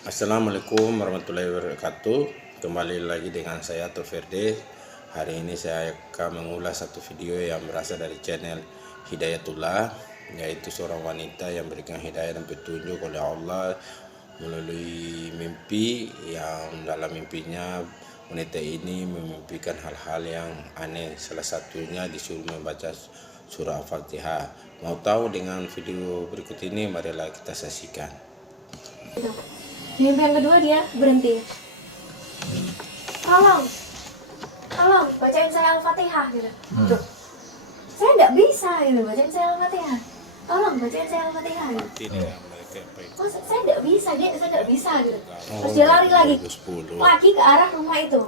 Assalamualaikum warahmatullahi wabarakatuh. Kembali lagi dengan saya Toferde. Hari ini saya akan mengulas satu video yang berasal dari channel Hidayatullah, yaitu seorang wanita yang berikan hidayah dan petunjuk oleh Allah melalui mimpi, yang dalam mimpinya wanita ini memimpikan hal-hal yang aneh. Salah satunya disuruh membaca surah Al-Fatihah. Mau tahu dengan video berikut ini? Marilah kita saksikan. Mimpi yang kedua dia berhenti. Tolong bacain saya Al-Fatihah gitu. Tuh, saya nggak bisa gitu bacain saya Al-Fatihah. Tolong bacain saya Al-Fatihah gitu. Oh, saya nggak bisa, saya nggak bisa gitu. Terus dia lari lagi ke arah rumah itu.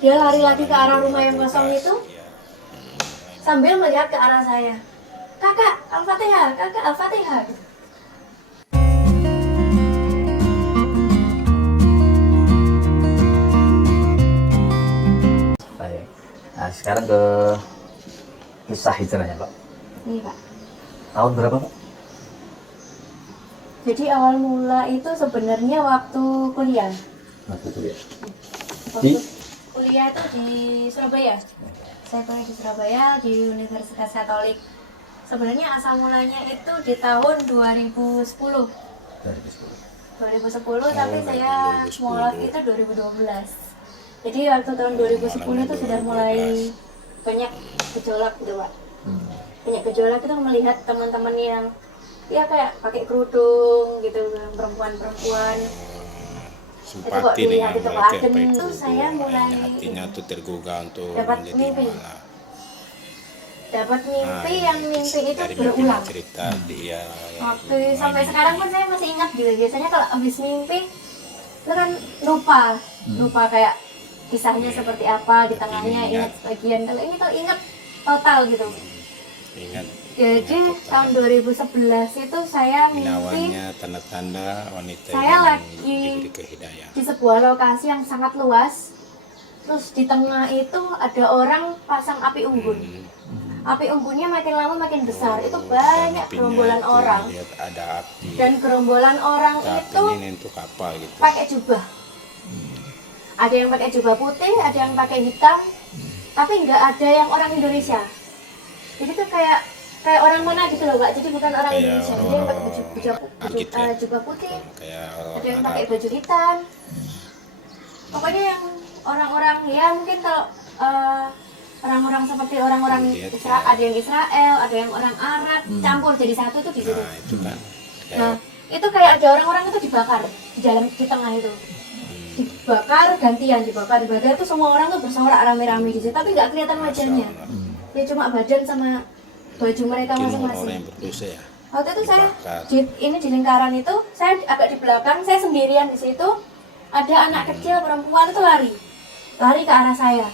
Dia lari lagi ke arah rumah yang kosong itu sambil melihat ke arah saya. Kakak Al-Fatihah, kakak Al-Fatihah gitu. Nah, sekarang ke kisah hijrahnya, Pak. Nih, Pak. Tahun berapa, Pak? Jadi awal mula itu sebenarnya waktu kuliah. Waktu kuliah. Waktu kuliah itu di Surabaya. Saya kuliah di Surabaya di Universitas Katolik. Sebenarnya asal mulanya itu di tahun 2010. 2010, tapi saya mulai itu 2012. Jadi waktu tahun 2010 itu sudah mulai banyak gejolak gitu, Pak. Banyak gejolak itu melihat teman-teman yang ya kayak pakai kerudung gitu, perempuan-perempuan. Itu kok dilihat itu adem itu saya mulai hatinya tuh tergugah untuk dapat mimpi. Dapat mimpi yang mimpi itu berulang. Cerita dia. Waktu sampai sekarang pun saya masih ingat gitu. Biasanya kalau habis mimpi itu kan lupa kayak kisahnya seperti apa, di tengahnya ingat sebagian. Kalau ini kalau ingat total gitu. Ingat. Jadi tahun 2011 itu saya mimpi awalnya tanda-tanda wanita saya yang lagi diberi kehidayah di sebuah lokasi yang sangat luas. Terus di tengah itu ada orang pasang api unggun. Api unggunnya makin lama makin besar. Itu banyak gerombolan orang. Ada api. Dan gerombolan orang itu ini untuk apa gitu? pakai jubah. Ada yang pakai jubah putih, ada yang pakai hitam, tapi nggak ada yang orang Indonesia. Jadi tuh kayak orang mana gitu loh, Pak. Jadi bukan orang Indonesia. Jadi yang pakai jubah putih, ada yang pakai baju hitam. Pokoknya yang orang-orang ya mungkin kalau orang-orang seperti orang-orang Israel, ada yang Israel, ada yang orang Arab, campur jadi satu tuh di situ. Nah, itu kayak ada orang-orang itu dibakar di tengah itu. Dibakar itu semua orang tuh bersorak rame-rame di situ, tapi nggak kelihatan wajahnya. Ya cuma badan sama baju mereka masing-masing. Waktu itu saya di lingkaran itu, saya agak di belakang, saya sendirian di situ. Ada anak kecil perempuan itu lari ke arah saya,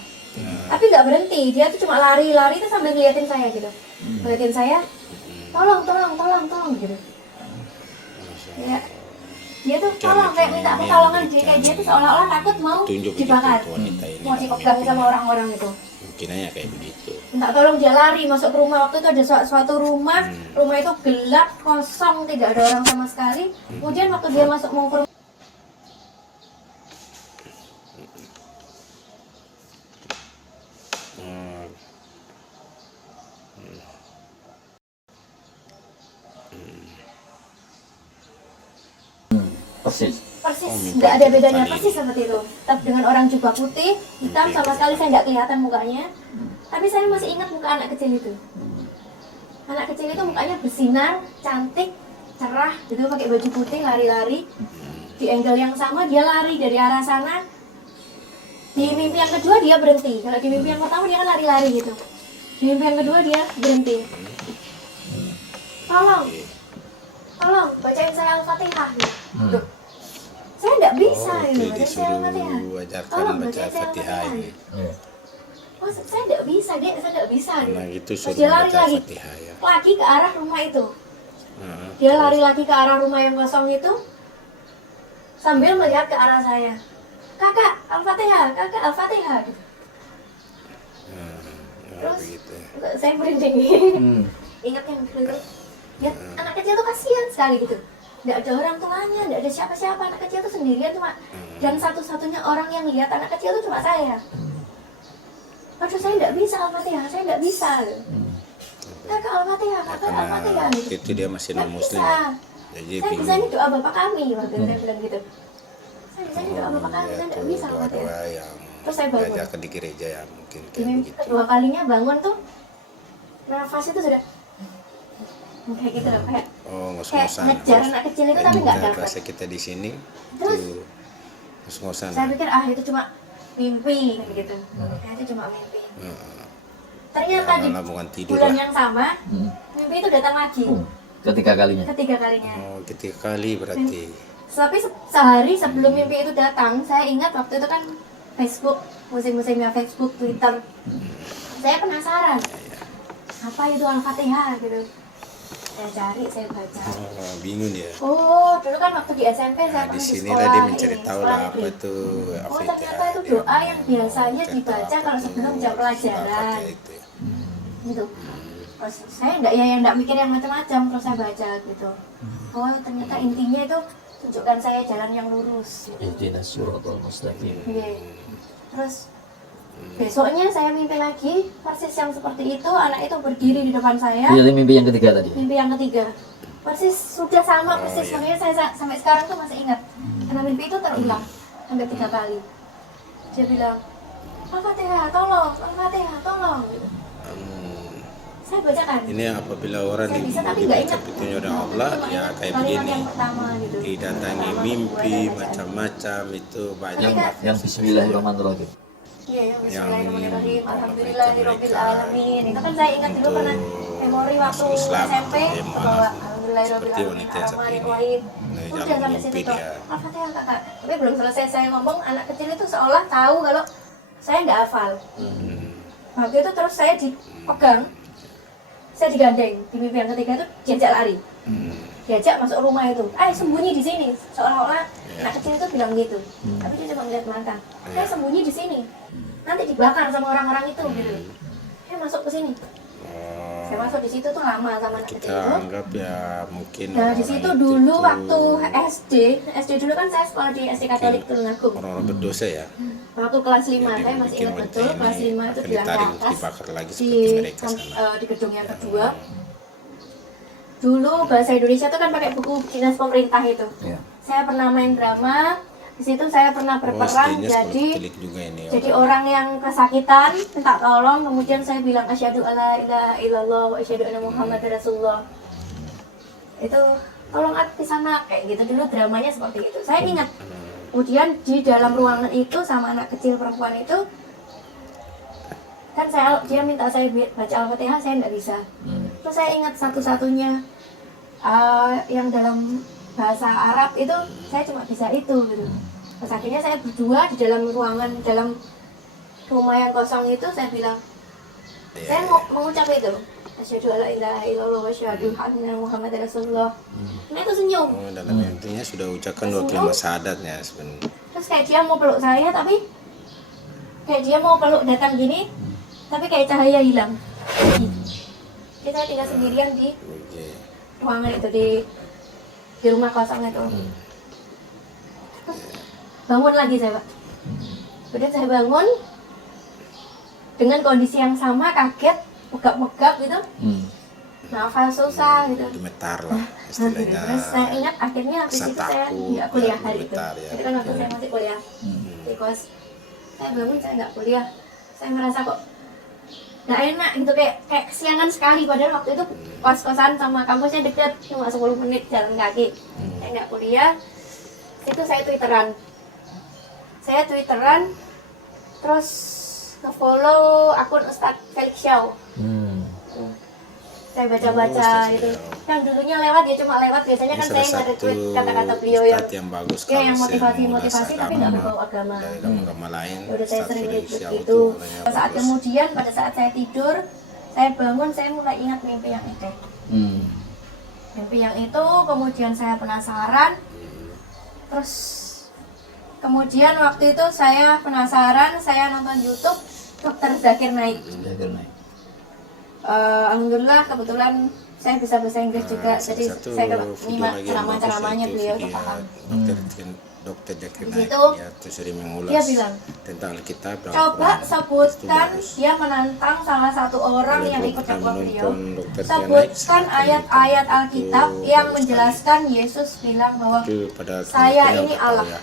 tapi nggak berhenti. Dia tuh cuma lari itu sambil ngeliatin saya gitu, ngeliatin saya, tolong gitu. Ya, dia tuh tolong kayak minta pertolongan. Dia tuh seolah-olah takut mau dibakar, mau dipegang sama orang-orang itu. Mungkinnya kayak begitu. Minta tolong, dia lari masuk ke rumah. Waktu itu ada suatu rumah itu gelap, kosong, tidak ada orang sama sekali. Kemudian waktu dia masuk mau ke rumah, Persis. nggak ada bedanya, persis seperti itu. Tapi dengan orang jubah putih, hitam, sama sekali saya nggak kelihatan mukanya. Tapi saya masih ingat muka anak kecil itu. Anak kecil itu mukanya bersinar, cantik, cerah, gitu, pakai baju putih, lari-lari. Di angle yang sama dia lari dari arah sana. Di mimpi yang kedua dia berhenti. Kalau di mimpi yang pertama dia kan lari-lari gitu. Di mimpi yang kedua dia berhenti. Tolong bacain saya Al-Fatihah gitu. Saya nggak bisa bacain saya Al-Fatihah. Tolong bacain saya Al-Fatihah gitu. Oh, saya nggak bisa, saya nggak bisa gitu. Terus dia lari lagi ke arah rumah itu. Dia lari lagi ke arah rumah yang kosong itu sambil melihat ke arah saya. Kakak Al-Fatihah gitu. Terus saya merinding. Ingat yang dulu, ya anak kecil tuh kasihan sekali gitu. nggak ada orang tuanya, nggak ada siapa-siapa, anak kecil tuh sendirian cuma, dan satu-satunya orang yang lihat anak kecil itu cuma saya. Waduh, saya nggak bisa Al-Fatihah, saya nggak bisa. Kakak Al-Fatihah, kakak Al-Fatihah. itu dia masih non muslim. Jadi Saya bisa ini doa bapak kami, waktu itu saya bilang gitu. Saya bisa ini doa bapak kami, saya nggak bisa doa-doa Al-Fatihah. yang Terus saya bangun. diajarkan di gereja ya mungkin kayak Ini begitu. kedua kalinya bangun tuh, nafas itu sudah kayak gitu loh, kayak Ngos-ngosan. ngejar anak kecil itu tapi nggak dapat. Bahasa kita di sini Terus itu ngos-ngosan. saya pikir itu cuma mimpi kayak gitu. Itu cuma mimpi. Ternyata di Malah bukan tidur bulan lah. yang sama, mimpi itu datang lagi. Ketiga kalinya. Ketiga kalinya. Ketiga kali berarti. Tapi sehari sebelum mimpi itu datang, saya ingat waktu itu kan Facebook, musim-musimnya Facebook, Twitter. Saya penasaran, apa itu Al-Fatihah gitu. Saya cari, saya baca. Bingung dia. Oh, dulu kan waktu di SMP saya Di pernah di sini sekolah. lah dia ini, mencari tahu sekolah lah apa negeri. itu Oh, ternyata itu doa yang biasanya dibaca kalau sebelum jam pelajaran. Itu ya. Gitu. Terus saya enggak mikir yang macam-macam, terus saya baca gitu. Oh, ternyata intinya itu tunjukkan saya jalan yang lurus. Ihdinas siratal mustaqim. Iya. Terus besoknya saya mimpi lagi persis yang seperti itu, anak itu berdiri di depan saya. Jadi mimpi yang ketiga tadi. Mimpi yang ketiga persis sudah sama persis, makanya saya sampai sekarang tuh masih ingat karena mimpi itu terulang hampir 3 kali. Dia bilang, Al-Fatihah tolong, Al-Fatihah tolong. Saya bacakan. Ini apabila orang Saya bisa tapi nggak dibaca ingat. petunjuk dari Allah Cuma ya ingat kayak kalimat begini. yang pertama gitu. Didatangi mimpi macam-macam itu banyak. Yang Bismillahirrahmanirrahim. Iya, ya, Yang Bismillahirrahmanirrahim, mereka- Alhamdulillahirabbil alamin. Itu kan saya ingat dulu pernah memori waktu masuk Islam, SMP ya, bahwa Alhamdulillahirabbil seperti alamin, wanita yang satu ini. Arrahmanirrahim. Nah, Udah jalan sampai mimpi situ tuh. dia. Al-Fatihah kakak. Tapi belum selesai saya ngomong, anak kecil itu seolah tahu kalau saya nggak hafal. Waktu itu terus saya dipegang, saya digandeng di mimpi yang ketiga itu diajak lari. Diajak masuk rumah itu, sembunyi di sini, seolah-olah anak kecil itu bilang gitu, tapi dia cuma ngeliat mata. Sembunyi di sini, nanti dibakar sama orang-orang itu gitu. Masuk ke sini. Saya masuk di situ tuh lama sama anak kecil Kita itu. anggap ya mungkin Nah di orang situ itu dulu tuh waktu SD dulu kan saya sekolah di SD Katolik Tulungagung. orang-orang berdosa ya. Waktu kelas 5, Jadi saya masih bikin ingat wanita betul, ini kelas 5 itu akan bilang ke ditarik, atas dibakar lagi di, seperti mereka sana. di gedung yang kedua. Dulu bahasa Indonesia itu kan pakai buku dinas pemerintah itu. Ya. Saya pernah main drama, di situ saya pernah berperan SD-nya sekolah jadi Katolik juga ini. jadi orang yang kesakitan, minta tolong, kemudian saya bilang asyhadu alla ilaha illallah wa asyhadu anna muhammadar rasulullah. Itu tolong di sana kayak gitu dulu dramanya seperti itu. Saya ingat. Kemudian di dalam ruangan itu sama anak kecil perempuan itu kan dia minta saya baca Al-Fatihah, saya nggak bisa. Terus saya ingat satu-satunya yang dalam bahasa Arab itu saya cuma bisa itu gitu. Terus akhirnya saya berdua di dalam ruangan, dalam rumah yang kosong itu saya bilang, saya mau mengucap itu, asyhadu alla ilaha illallah wa asyhadu anna muhammadar rasulullah. Nah itu senyum. Dalam intinya sudah ucapkan 25 syahadatnya sebenarnya. Terus kayak dia mau peluk saya, tapi kayak dia mau peluk datang gini, tapi kayak cahaya hilang. Jadi saya tinggal sendirian di Oke. ruangan itu, di rumah kosong itu. Terus bangun lagi saya, Pak. Kemudian saya bangun dengan kondisi yang sama, kaget, megap-megap gitu, nafas susah gitu. Gemetar lah istilahnya. Terus saya ingat akhirnya habis Rasa itu saya takut, nggak kuliah hari itu. gemetar, ya. Itu kan waktu saya masih kuliah di kos. Saya bangun saya nggak kuliah. Saya merasa kok nggak enak gitu, kayak kesiangan sekali. Padahal waktu itu kos-kosan sama kampusnya dekat, cuma 10 menit jalan kaki. Saya nggak kuliah. Itu saya twitteran. Terus nge-follow akun Ustadz Felix Xiao. Saya baca-baca Ustadz itu. Xiao. Yang dulunya lewat, dia cuma lewat. Biasanya kan saya nge-retweet kata-kata beliau yang bagus ya, yang kalau motivasi tapi nggak berbau agama agama. dari agama lain. Udah saya Ustadz sering Felix retweet Xiao itu. katanya Saat bagus. kemudian pada saat saya tidur, saya bangun, saya mulai ingat mimpi yang itu. Mimpi yang itu, kemudian saya penasaran. Terus kemudian waktu itu saya penasaran, saya nonton YouTube Dr. Zakir Naik. Alhamdulillah kebetulan saya bisa bahasa Inggris juga, jadi Satu saya kalau video nyimak lagi yang bagus ceramah-ceramahnya yaitu beliau tuh video paham. dokter Zakir Di Naik, situ, dia tuh sering Dia mengulas bilang, tentang Alkitab dan coba Al-Quran. Itu sebutkan, bagus. dia menantang salah satu orang Kalau yang belum ikut pernah dakwah beliau. menonton Dokter Zakir Naik, Sebutkan silakan ayat-ayat nonton. Alkitab Itu yang bagus menjelaskan Yesus bilang bahwa Itu pada saya kenyataannya ini udah tahu Allah. ya,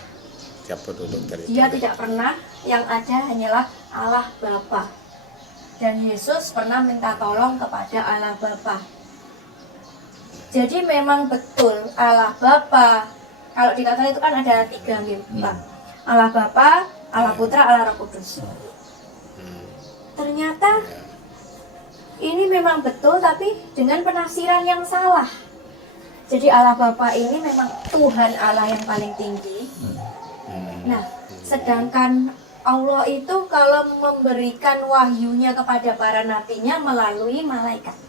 siapa tuh dokter itu. Dia tidak pernah, yang ada hanyalah Allah Bapa. Dan Yesus pernah minta tolong kepada Allah Bapa. Jadi memang betul Allah Bapa. Kalau di Katolik itu kan ada 3 Pak. Allah Bapa, Allah Putra, Allah Roh Kudus. Ternyata ini memang betul, tapi dengan penafsiran yang salah. Jadi Allah Bapa ini memang Tuhan Allah yang paling tinggi. Nah, sedangkan Allah itu kalau memberikan wahyunya kepada para nabinya melalui malaikat.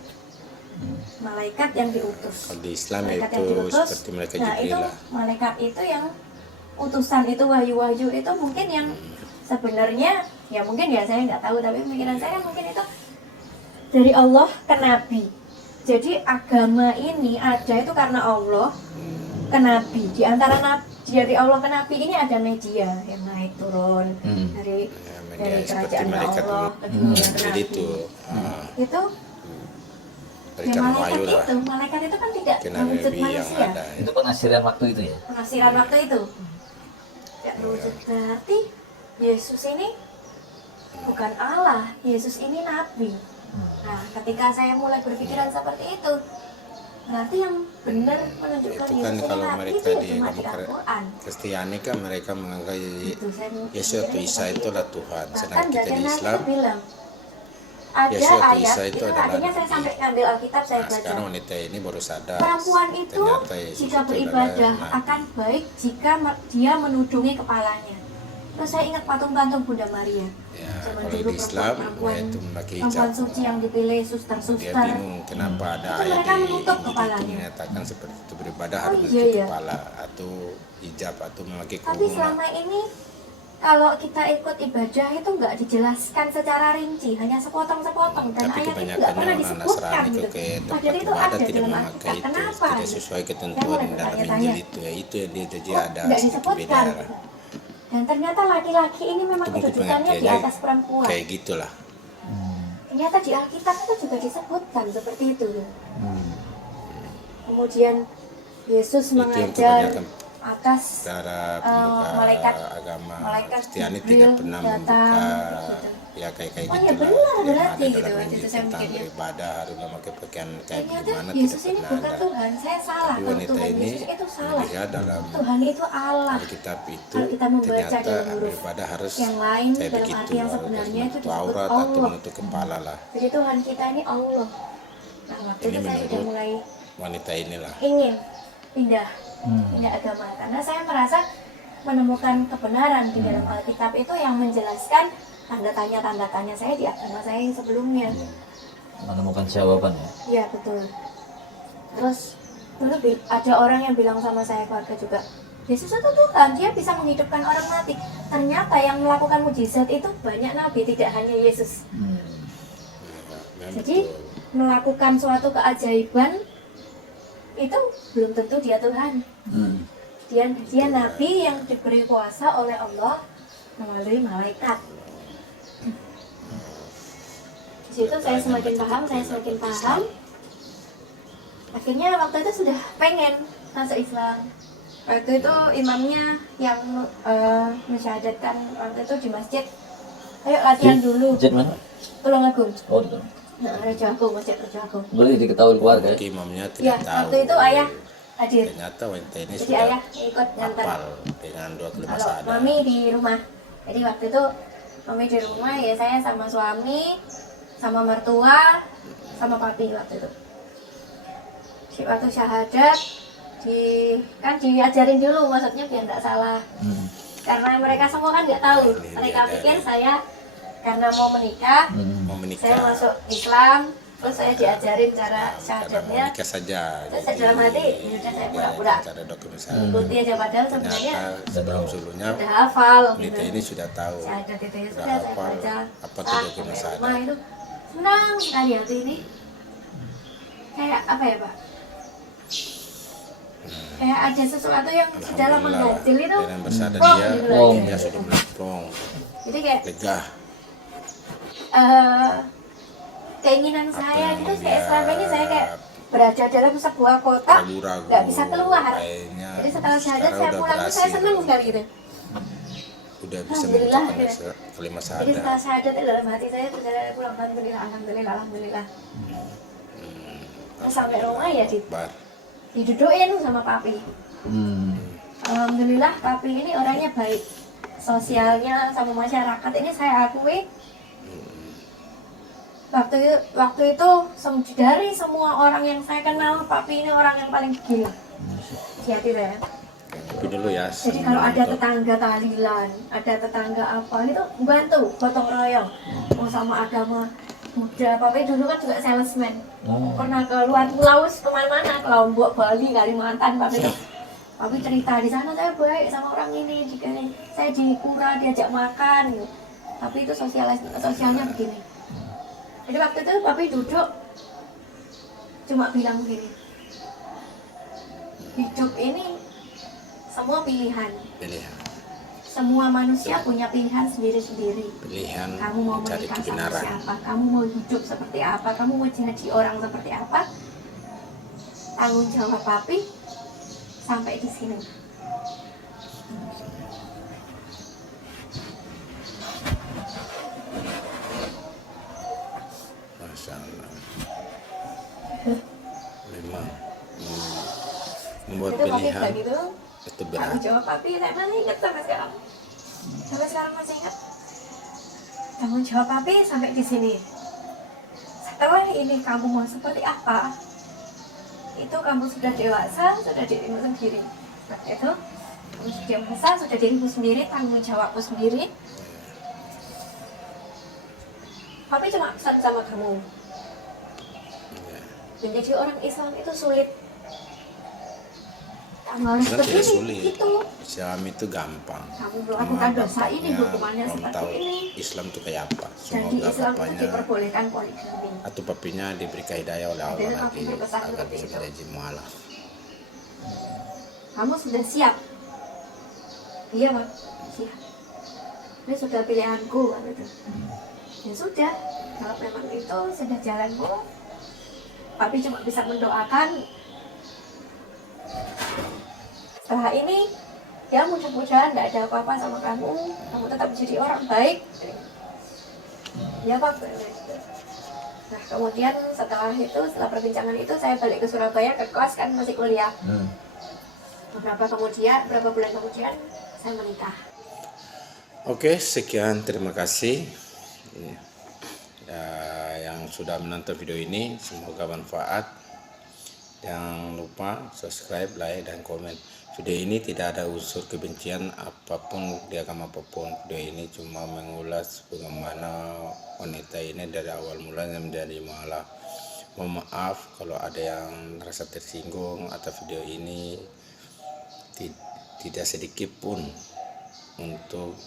Malaikat yang diutus. Kalau di Islam Malaikat itu yang diutus. seperti malaikat Nah, itu Jibril lah. malaikat itu yang utusan itu, wahyu-wahyu itu mungkin yang sebenarnya ya mungkin ya saya nggak tahu, tapi pemikiran saya mungkin itu dari Allah ke Nabi. Jadi agama ini ada itu karena Allah ke Nabi. Di antara dari Allah ke Nabi ini ada media yang naik turun dari Media seperti kerajaan malaikat Allah ke dunia ke jadi Nabi. itu Itu ya berikan wahyu lah malaikat itu kan tidak ke berwujud nabi yang manusia. ada. Itu penafsiran waktu itu ya. Penafsiran waktu itu tidak berwujud, berarti Yesus ini bukan Allah, Yesus ini Nabi. Nah, ketika saya mulai berpikiran seperti itu, berarti yang benar menunjukkan Itu Yesus kan ini kalau Nabi mereka itu di cuma di agama Al-Quran. Kristiani kan mereka menganggap Itu saya Yesus atau mikirnya Isa seperti itulah Tuhan. Bahkan Sedangkan kita dari di Nabi Islam, bilang ada Yesus atau ayat Isa itu itu adalah artinya saya Nabi. sampai ngambil Alkitab saya Nah, baca. sekarang wanita ini baru sadar Perempuan itu ternyata Yesus jika itu beribadah adalah akan baik jika dia menudungi kepalanya. Terus saya ingat patung-patung Bunda Maria. Ya, Zaman kalau dulu di Islam perempuan yaitu memakai perempuan hijab. suci yang dipilih Dia suster-suster. bingung kenapa ada Itu ayat mereka di menutup Injil itu kepalanya. menyatakan seperti itu, beribadah Oh, harus iya, menutup iya. kepala atau hijab atau memakai Tapi kerudung lah. selama ini kalau kita ikut ibadah itu nggak dijelaskan secara rinci, hanya sepotong-sepotong dan Tapi ayat itu nggak kebanyakan pernah orang disebutkan Nasrani gitu. ke tempat Padahal itu ibadah ada tidak dalam memakai Alkitab. itu, Kenapa? tidak gitu? sesuai Saya ketentuan mulai dalam bertanya-tanya. Injil itu ya, itu yang dia jadi Kok ada nggak sedikit beda disebutkan? lah. Gitu. Dan ternyata laki-laki ini memang Itu mungkin kedudukannya di pengertiannya atas perempuan. kayak gitulah. Ternyata di Alkitab itu juga disebutkan seperti itu. Kemudian Yesus Itu yang mengajar kebanyakan atas cara pembuka malaikat agama Kristiani Jibril tidak pernah datang, membuka gitu. ya kayak Oh, gitu ya benar, berarti yang gitu. ada dalam Waktu itu Injil saya tentang mikirnya. beribadah harus memakai pakaian kayak Ternyata gimana Yesus tidak ini pernah bukan ada. Tuhan. Saya salah Tapi kalau wanita Tuhan ini Yesus itu salah. melihat dalam Tuhan itu Allah. Alkitab itu Kalau kita membaca ternyata dalam huruf beribadah harus yang lain kayak dalam begitu, arti yang harus sebenarnya itu menutup disebut aurat atau Allah. menutup kepala lah. Jadi Tuhan kita ini Allah. Nah, waktu Ini itu saya sudah menurut mulai wanita inilah. ingin pindah agama, karena saya merasa menemukan kebenaran di dalam Alkitab itu yang menjelaskan tanda tanya saya di agama saya yang sebelumnya. Menemukan jawaban ya. Iya betul. Terus dulu ada orang yang bilang sama saya, keluarga juga, Yesus itu Tuhan, dia bisa menghidupkan orang mati. Ternyata yang melakukan mujizat itu banyak nabi, tidak hanya Yesus. Memang Jadi betul. melakukan suatu keajaiban itu belum tentu dia Tuhan. Dia nabi yang diberi kuasa oleh Allah melalui malaikat. Di situ saya semakin paham. Akhirnya waktu itu sudah pengen masuk Islam. Waktu itu imamnya yang mensyahadatkan waktu itu di masjid. Ayo latihan dulu. Masjid mana? Tulungagung. Oh, itu. Nah, Raja Agung, Masjid Raja Agung. Boleh diketahui keluarga ya? Mungkin imamnya Ya, tidak tahu. waktu itu ayah hadir. Ternyata wanita ini Jadi sudah ayah ikut ngantar. hafal dengan dua kalimat Kalau syahadat. mami di rumah. Jadi waktu itu mami di rumah, ya saya sama suami, sama mertua, sama papi waktu itu. Di waktu syahadat kan diajarin dulu, maksudnya biar nggak salah. Karena mereka semua kan nggak tahu. Mereka pikir saya karena mau menikah, Mau menikah. saya masuk Islam, terus saya diajarin cara Karena mau syahadatnya. nikah saja. Terus saya dalam hati, yaudah saya pura-pura Cara dokumentasi. ikuti aja, padahal sebenarnya Ternyata sebelum-sebelumnya udah hafal wanita gitu. ini sudah tahu. Syahadat itu ya Sudah sudah saya hafal baca. apa tuh dokumen sampai syahadat. rumah itu senang sekali hati ini. kayak apa ya Pak? Kayak ada sesuatu yang dalam mengganjil itu. Dengan bersadar plong dia, gitu loh. dia sudah mulai plong, Jadi kayak lega. keinginan Apa saya yang itu dia kayak selama ini saya kayak berada dalam sebuah kota, ragu-ragu, nggak bisa keluar. kayaknya Jadi setelah syahadat sekarang saya udah pulang tuh saya berhasil. senang sekali gitu. Udah bisa Alhamdulillah, mengucapkan gitu. kalimat Jadi syahadat. setelah syahadat itu dalam hati saya tuh saya pulang, alhamdulillah, alhamdulillah, alhamdulillah. Terus sampai rumah ya Akbar. didudukin sama papi. Alhamdulillah papi ini orangnya baik, sosialnya sama masyarakat ini saya akui. Waktu itu dari semua orang yang saya kenal, papi ini orang yang paling gila di hati saya. Tapi dulu ya. Jadi kalau ada tetangga tahlilan, ada tetangga apa itu bantu, gotong royong. Mau sama agama Buddha, papi dulu kan juga salesman. Pernah ke luar pulau, kemana-mana, ke Lombok, Bali, Kalimantan, papi cerita di sana saya baik sama orang ini, jika saya di Pura diajak makan, gitu. Tapi itu sosialnya begini. Jadi waktu itu papi duduk cuma bilang begini, hidup ini semua pilihan. Semua manusia punya pilihan sendiri-sendiri. Pilihan Kamu mau mencari menikah sama kebenaran. siapa? Kamu mau hidup seperti apa? Kamu mau jadi orang seperti apa? Tanggung jawab papi sampai di sini. Masya Allah. Memang membuat Itu papi pilihan bilang gitu. itu berat. Tanggung jawab papi, saya masih ingat sampai sekarang. Sampai sekarang masih ingat. Tanggung jawab papi sampai di sini. Setelah ini kamu mau seperti apa? Itu kamu sudah dewasa, sudah dirimu sendiri. Nah, itu kamu sudah dewasa, sudah dirimu sendiri, tanggung jawabmu sendiri. Papi cuma pesan sama kamu. Menjadi orang Islam itu sulit. Kamu harus Islam tidak begini, sulit. gitu. Islam itu gampang. Kamu melakukan dosa ini, Bapaknya hukumannya belum seperti tahu ini. Islam itu kayak apa. Dan di Semoga Islam itu bapaknya diperbolehkan poligami. atau papinya diberikan hidayah oleh Allah Jadi, lagi papi berpesan agar seperti bisa itu. berhaji mualaf. Kamu sudah siap? Iya, Pak. Siap. Ini sudah pilihanku, kan itu. Ya sudah, kalau memang itu sudah jalanmu, papi cuma bisa mendoakan. Setelah ini, ya mudah-mudahan tidak ada apa-apa sama kamu tetap jadi orang baik. Ya Pak. Nah kemudian setelah perbincangan itu saya balik ke Surabaya ke kos, kan masih kuliah. Beberapa bulan kemudian saya menikah. Oke, sekian, terima kasih ya, yang sudah menonton video ini, semoga manfaat. Jangan lupa subscribe, like, dan komen. Video ini tidak ada unsur kebencian apapun di agama apapun. Video ini cuma mengulas bagaimana wanita ini dari awal mulanya menjadi mualaf. Mohon maaf kalau ada yang merasa tersinggung atau video ini tidak sedikit pun untuk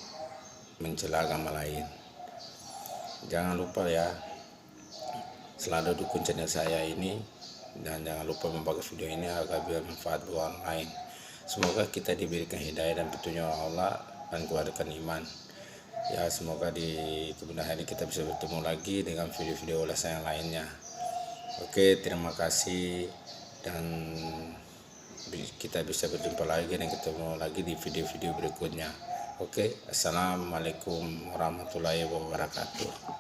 mencela agama lain. Jangan lupa ya, selalu dukung channel saya ini, dan jangan lupa membagikan video ini agar biar manfaat buat orang lain. Semoga kita diberikan hidayah dan petunjuk Allah dan kuatkan iman. Ya, semoga di kemudian hari kita bisa bertemu lagi dengan video-video ulasan yang lainnya. Oke, terima kasih, dan kita bisa berjumpa lagi dan ketemu lagi di video-video berikutnya. Oke, assalamualaikum warahmatullahi wabarakatuh.